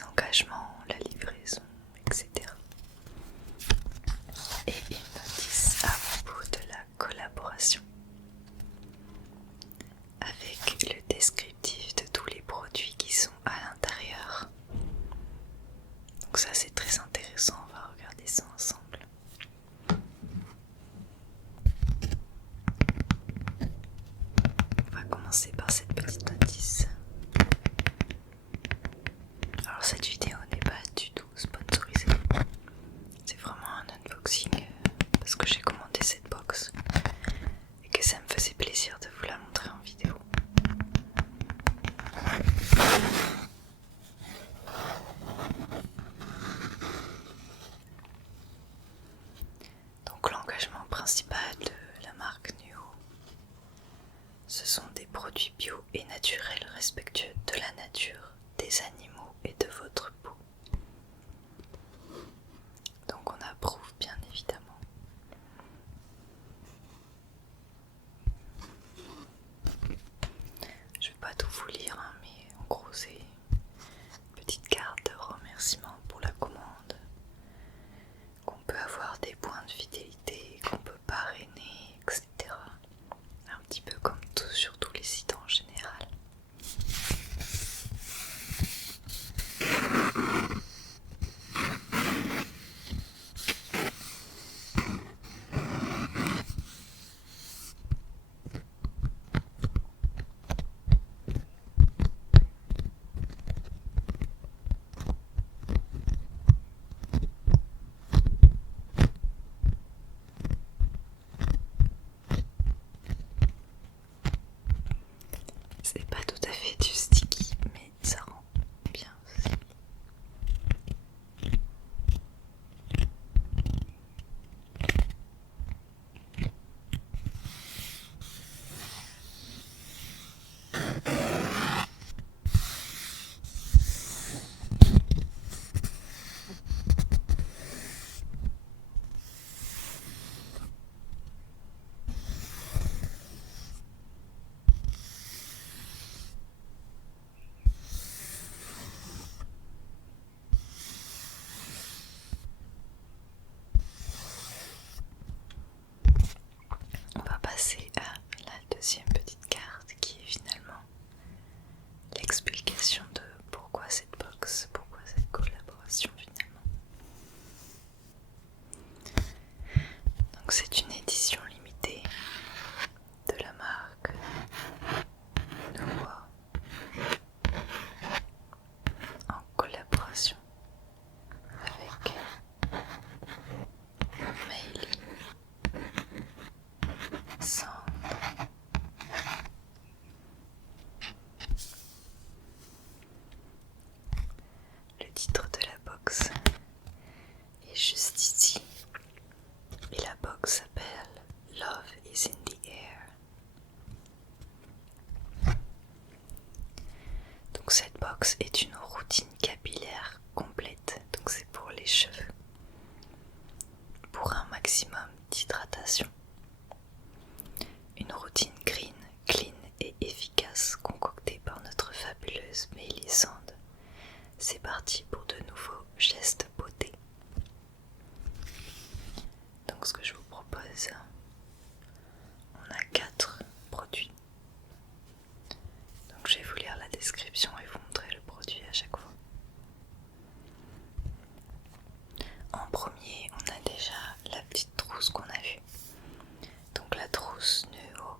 les engagements, la livraison, etc. Et une notice à propos de la collaboration avec le descriptif de tous les produits qui sont à l'intérieur. Donc ça c'est très intéressant, on va regarder ça ensemble. On va commencer par cette petite notice. Alors cette vidéo n'est pas du tout sponsorisée. C'est vraiment un unboxing parce que j'ai commandé cette box et que ça me faisait plaisir de vous la montrer en vidéo. Donc l'engagement principal de la marque Nuo, ce sont des produits bio et naturels respectueux de la nature, des animaux et de votre peau. Donc on approuve bien évidemment. Je vais pas tout vous lire, hein, mais en gros c'est une petite carte de remerciement pour la commande, qu'on peut avoir des points de fidélité, qu'on peut parrainer, etc. Un petit peu comme tout sur tous les sites en général. C'est pas tout à fait du sticky, mais ça rend bien aussi. On va passer à la deuxième petite carte qui est finalement l'explication de pourquoi cette box, pourquoi cette collaboration finalement. Donc c'est une édition limitée de la marque Noah en collaboration avec Meili, Sand. Le titre de la box est juste ici et la box s'appelle Love is in the air. Donc cette box est une routine capillaire complète, donc c'est pour les cheveux, pour un maximum d'hydratation. Une routine green, clean et efficace concoctée par notre fabuleuse Meili Sand. C'est parti pour de nouveaux gestes beauté. Donc ce que je vous propose, on a 4 produits. Donc je vais vous lire la description et vous montrer le produit à chaque fois. En premier, on a déjà la petite trousse qu'on a vue. Donc la trousse Nuo,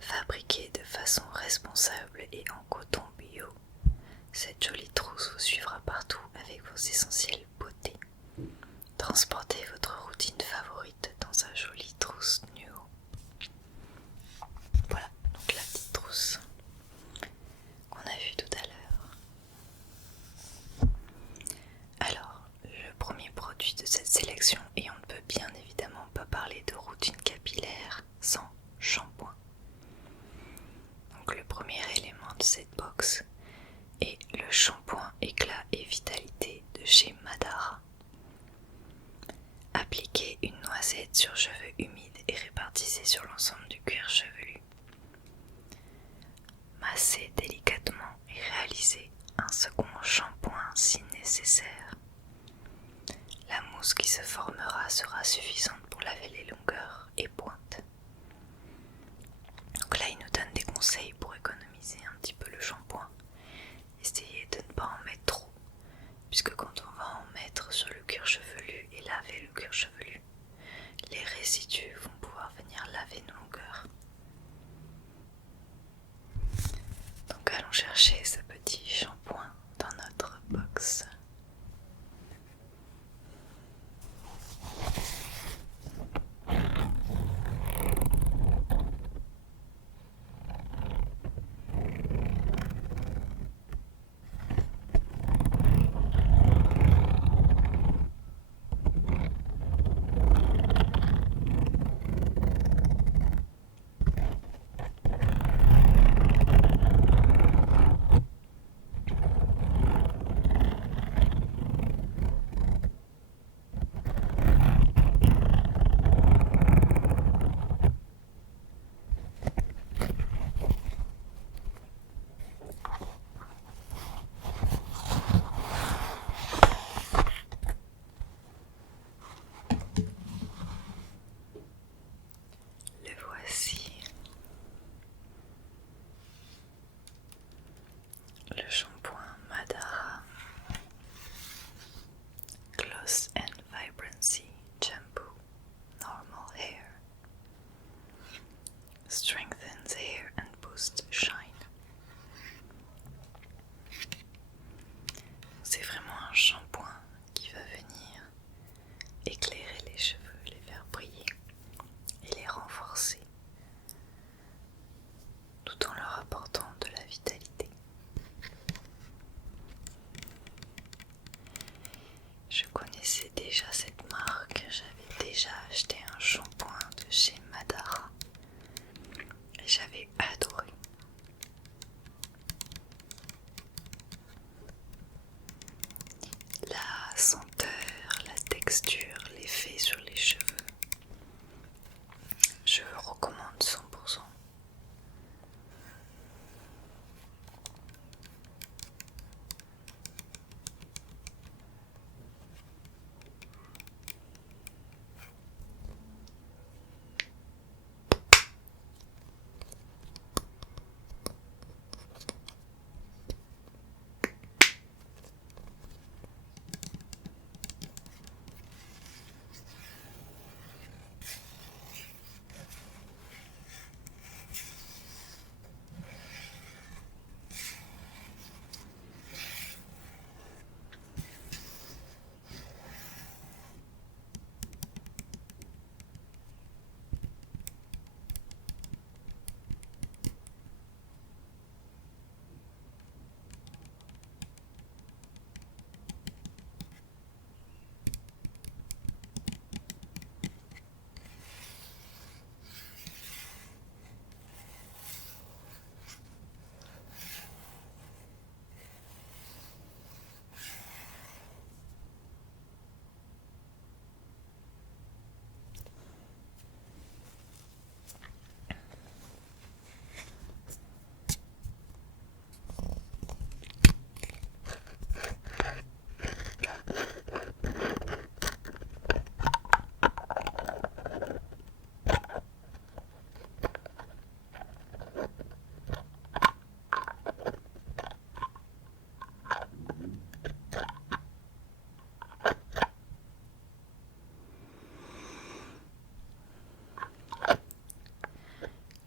fabriquée de façon responsable et en coton bio. Cette jolie trousse vous suivra partout avec vos essentiels beauté. Transportez votre routine favorite dans sa jolie trousse Nuo. Voilà, donc la petite trousse qu'on a vue tout à l'heure. Alors, le premier produit de cette sélection, et on ne peut bien évidemment pas parler de routine capillaire sans shampoing. Donc le premier élément de cette box est le shampoing éclat et vitalité de chez Madara. Appliquez une noisette sur cheveux humides et répartissez sur l'ensemble du cuir chevelu. Massez délicatement et réalisez un Madara sera suffisante pour laver les longueurs et pointes. Donc là, il nous donne des conseils pour économiser un petit peu le shampoing. Essayez de ne pas en mettre trop, puisque quand on va en mettre sur le cuir chevelu et laver le cuir chevelu, les résidus vont pouvoir venir laver nos longueurs. Donc allons chercher ce petit shampoing dans notre box. Le shampoing Madara Gloss and Vibrancy Shampoo Normal Hair Strengthens hair and boosts shine. C'est vraiment un shampoing qui va venir éclairer les cheveux, les faire briller et les renforcer, tout en leur apportant de la vitalité. Je connaissais déjà cette marque, j'avais déjà acheté un shampoing de chez Madara et j'avais adoré. La senteur, la texture, l'effet sur les cheveux, je recommande 100%.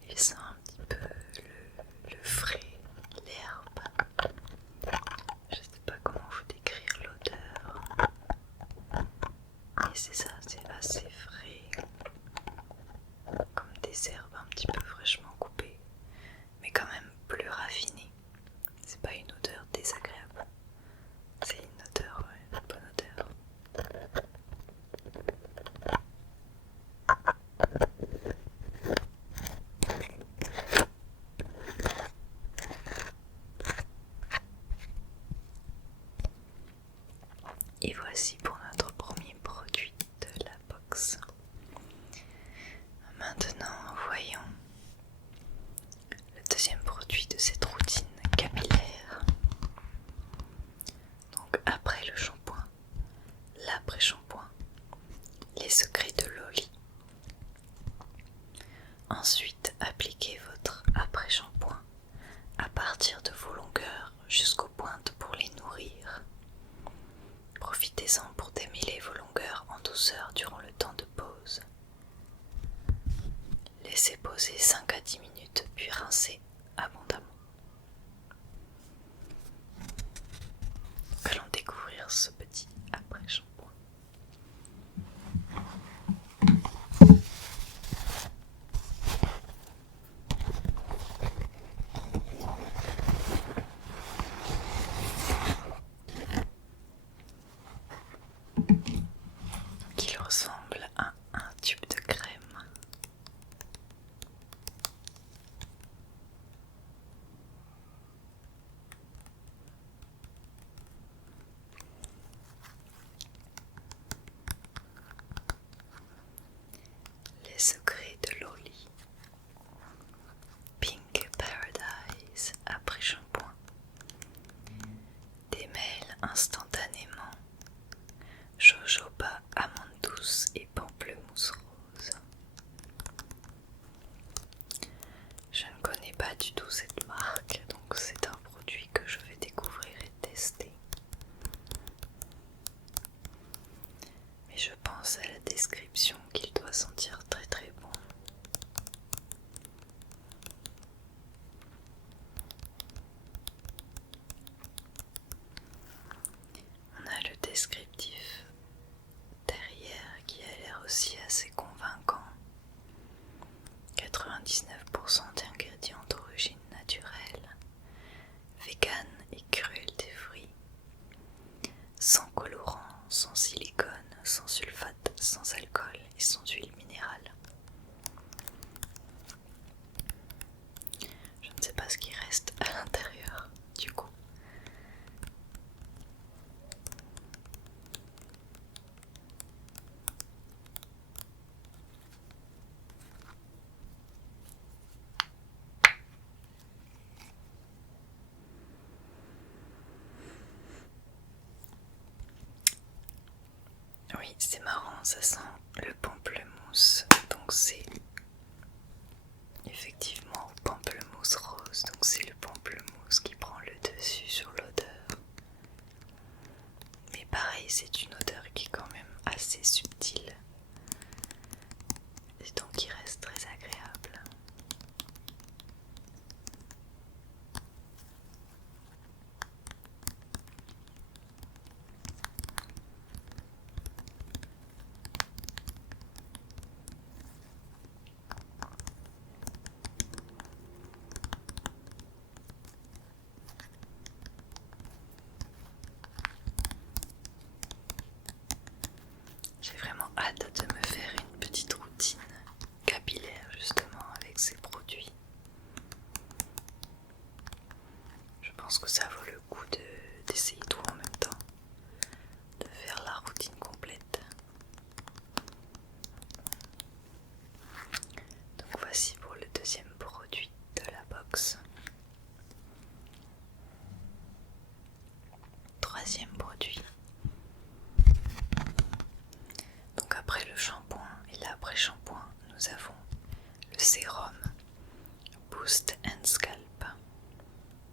Il sent un petit peu le frais, l'herbe. Je sais pas comment vous décrire l'odeur. Et c'est ça, c'est assez frais. Comme des herbes un petit peu fraîchement coupées, mais quand même plus raffinées. C'est pas une odeur désagréable. C'est une odeur, une bonne odeur. Et voici pour notre premier produit de la box. Maintenant, voyons le deuxième produit de cette routine capillaire. Donc après le shampoing, l'après-shampoing, les du tout cette marque, donc c'est un produit que je vais découvrir et tester. Mais je pense à la description qu'il doit sentir très très bon. On a le descriptif derrière qui a l'air aussi assez convaincant. 99% d'ingrédients d'origine naturelle, vegan et cruelté free, sans colorant, sans silicone, sans sulfate, sans alcool et sans huile minérale. Je ne sais pas ce qui reste à l'intérieur du coup. Oui, c'est marrant, ça sent le pamplemousse, donc c'est effectivement pamplemousse rose, donc c'est le pamplemousse qui prend le dessus sur l'odeur. Mais pareil, c'est une odeur qui est quand même assez subtile et donc qui reste très agréable. J'ai vraiment hâte de me faire une petite routine capillaire justement avec ces produits. Je pense que ça vaut le coup d'essayer tout en même temps, de faire la routine complète. Donc voici pour le deuxième produit de la box. Troisième produit. Donc après le shampoing et l'après-shampoing, nous avons le sérum Boost and Scalp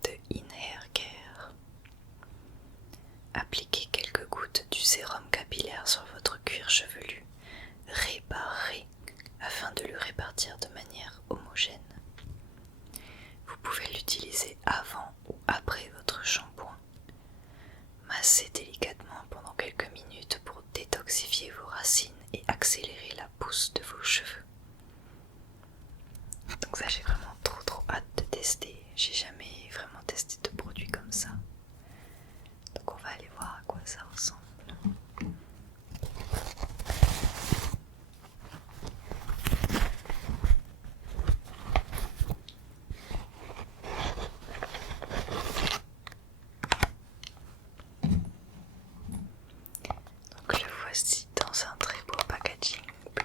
de In Hair Care. Appliquez quelques gouttes du sérum capillaire sur votre cuir chevelu, réparé afin de le répartir de manière homogène. Vous pouvez l'utiliser avant ou après votre shampoing. Massez délicatement pendant quelques minutes pour détoxifier vos racines et accélérer la pousse de vos cheveux. Donc ça, j'ai vraiment trop hâte de tester. J'ai jamais vraiment testé de produits comme ça. Donc on va aller voir à quoi ça ressemble. Donc le voici dans un très beau packaging bleu.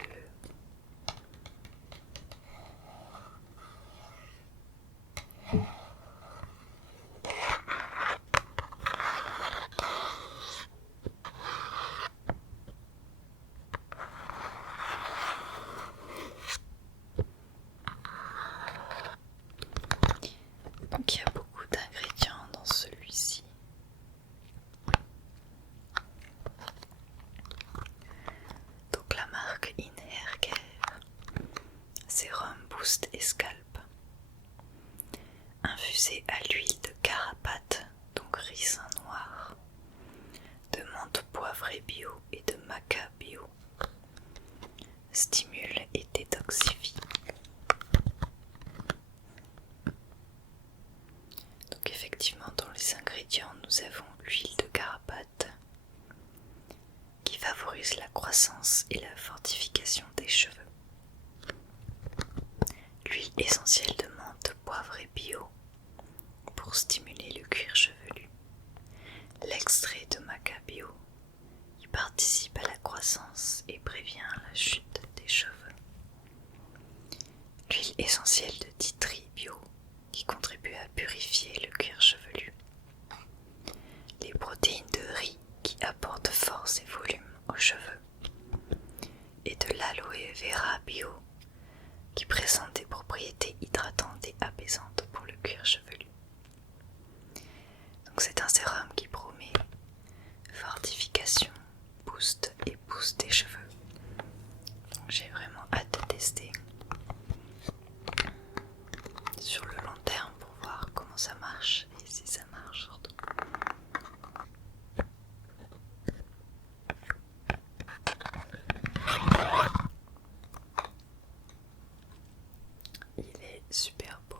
Donc il y a beaucoup d'ingrédients dans celui-ci. Donc la marque In Hair Care, sérum Boost et Scalp, infusé à l'huile de carapate, donc ricin noir, de menthe poivrée bio et de maca bio, stimule et détoxifie. Donc effectivement dans les ingrédients nous avons l'huile de carapate qui favorise la croissance et la fortification des cheveux, l'huile essentielle de menthe poivrée bio pour stimuler le cuir chevelu, l'extrait de maca bio qui participe à la croissance et prévient la chute des cheveux, l'huile essentielle de tea tree bio qui contribue à purifier le cuir chevelu, les protéines de riz qui apportent force et volume aux cheveux, et de l'aloe vera bio qui présente des propriétés hydratantes et apaisantes cuir chevelu. Donc c'est un sérum qui promet fortification, boost et pousse des cheveux. Donc j'ai vraiment hâte de tester sur le long terme pour voir comment ça marche et si ça marche surtout. Il est super beau.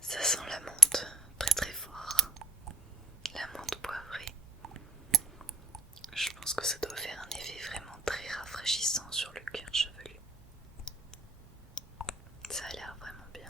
Ça sent la menthe très très fort, la menthe poivrée. Je pense que ça doit faire un effet vraiment très rafraîchissant sur le cuir chevelu. Ça a l'air vraiment bien.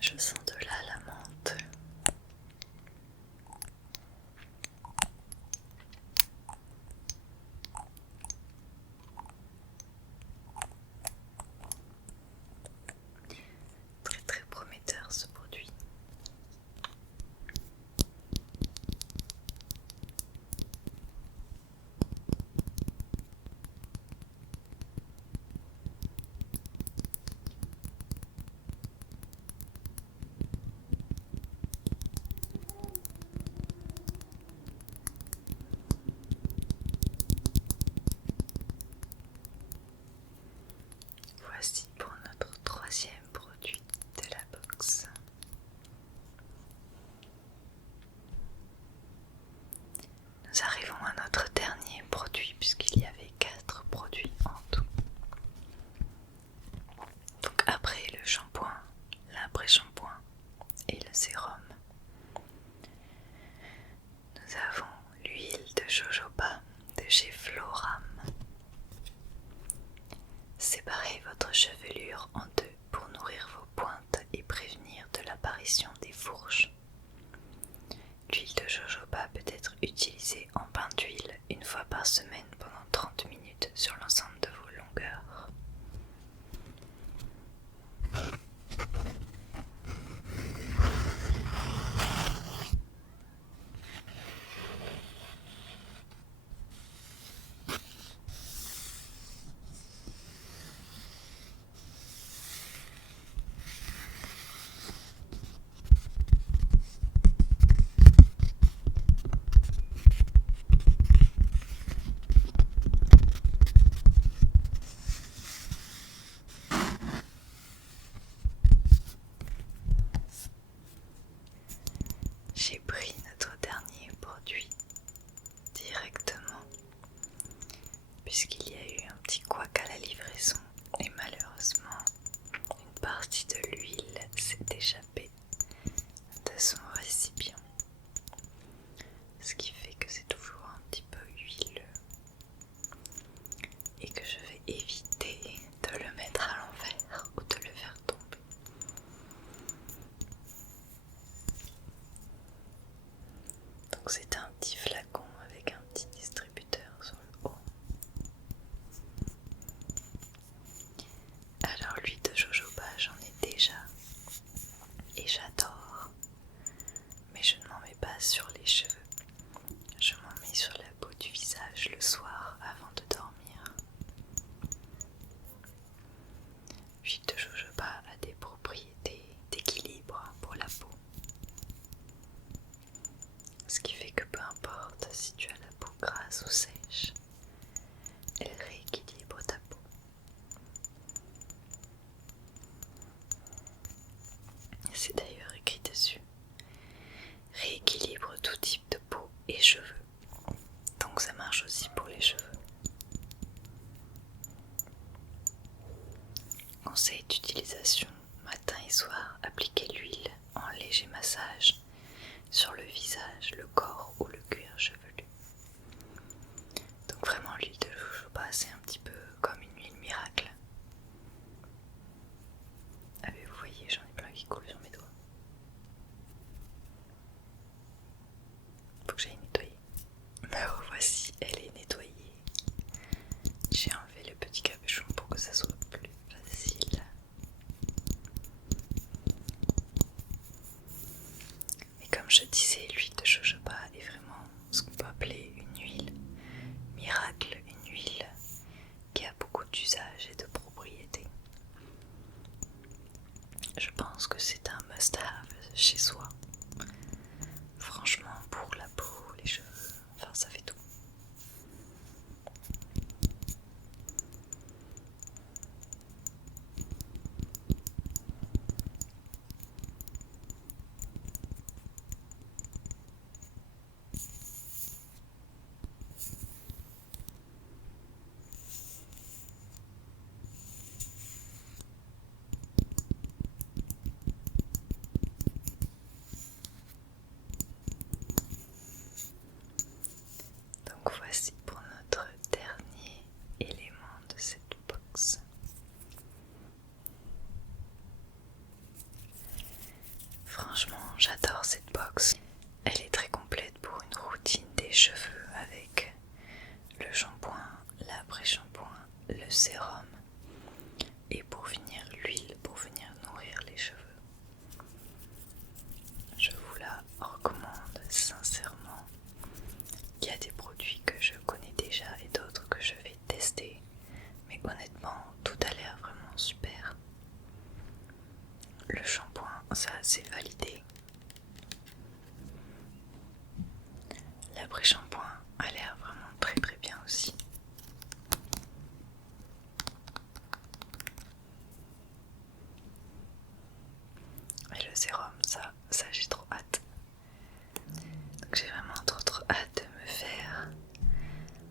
Je sens de là la menthe. Très très prometteur ce produit. Voici pour notre troisième produit de la box. Nous arrivons à notre dernier produit puisqu'il y avait 4 produits en tout. Donc après le shampoing, l'après-shampoing et le sérum, nous avons l'huile de jojoba de chez Floram. Séparez votre chevelure en deux pour nourrir vos pointes et prévenir de l'apparition des fourches. L'huile de jojoba peut être utilisée en bain d'huile une fois par semaine pendant 30 minutes sur l'ensemble de vos longueurs. Donc c'est un petit flacon avec un petit distributeur sur le haut. Alors l'huile de jojoba, j'en ai déjà et j'adore, mais je ne m'en mets pas sur les cheveux. Je m'en mets sur la peau du visage le soir avant de dormir. L'huile de jojoba a des propriétés d'équilibre pour la peau. Ce qui fait que peu importe si tu as la peau grasse ou sèche, elle rééquilibre ta peau. C'est d'ailleurs écrit dessus. Rééquilibre tout type de peau et cheveux. Donc ça marche aussi pour les cheveux. Conseil d'utilisation, matin et soir, appliquez l'huile en léger massage sur le visage, le corps ou le cuir chevelu. Donc vraiment l'huile de jojoba c'est un petit peu comme une huile miracle. Ah mais vous voyez, j'en ai plein qui coulent sur mes doigts. Faut que j'aille nettoyer. Me revoici, elle est nettoyée. J'ai enlevé le petit capuchon pour que ça soit plus facile. Mais comme je disais, l'huile de jojoba est vraiment ce qu'on peut appeler une huile miracle, une huile qui a beaucoup d'usages et de propriétés. Je pense que c'est un must-have chez soi. Franchement, pour la peau, les cheveux, enfin ça fait tout. Donc voici pour notre dernier élément de cette box. Franchement, j'adore cette box. Elle est très complète pour une routine des cheveux avec le shampoing, l'après-shampoing, le sérum et pour finir l'huile pour venir nourrir les cheveux. Je vous la recommande sincèrement. Il y a des produits que je connais déjà et d'autres que je vais tester, mais honnêtement tout a l'air vraiment super. Le shampoing, ça c'est validé. L'après-shampoing a l'air vraiment très très bien aussi. Et le sérum, ça j'ai trop hâte. Donc j'ai vraiment trop hâte de me faire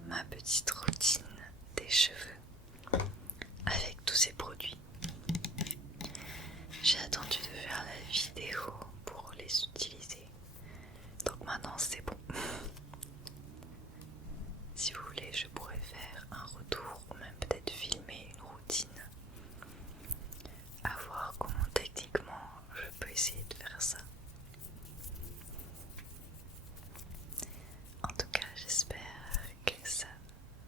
ma petite routine des cheveux avec tous ces produits. J'ai attendu de faire la vidéo pour les utiliser. Donc maintenant c'est bon. Si vous voulez, je pourrais faire un retour ou même peut-être filmer une routine. À voir comment techniquement je peux essayer de faire ça. En tout cas, j'espère que ça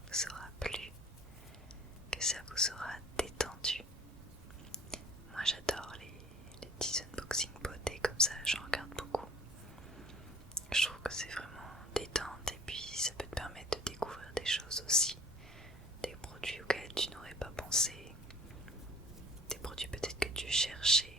vous aura plu, que ça vous aura détendu. Moi j'adore les petits unboxing beauté comme ça, j'en regarde beaucoup. Je trouve que c'est vraiment détente et puis ça peut te permettre de découvrir des choses aussi. Des produits auxquels tu n'aurais pas pensé. Des produits peut-être que tu cherchais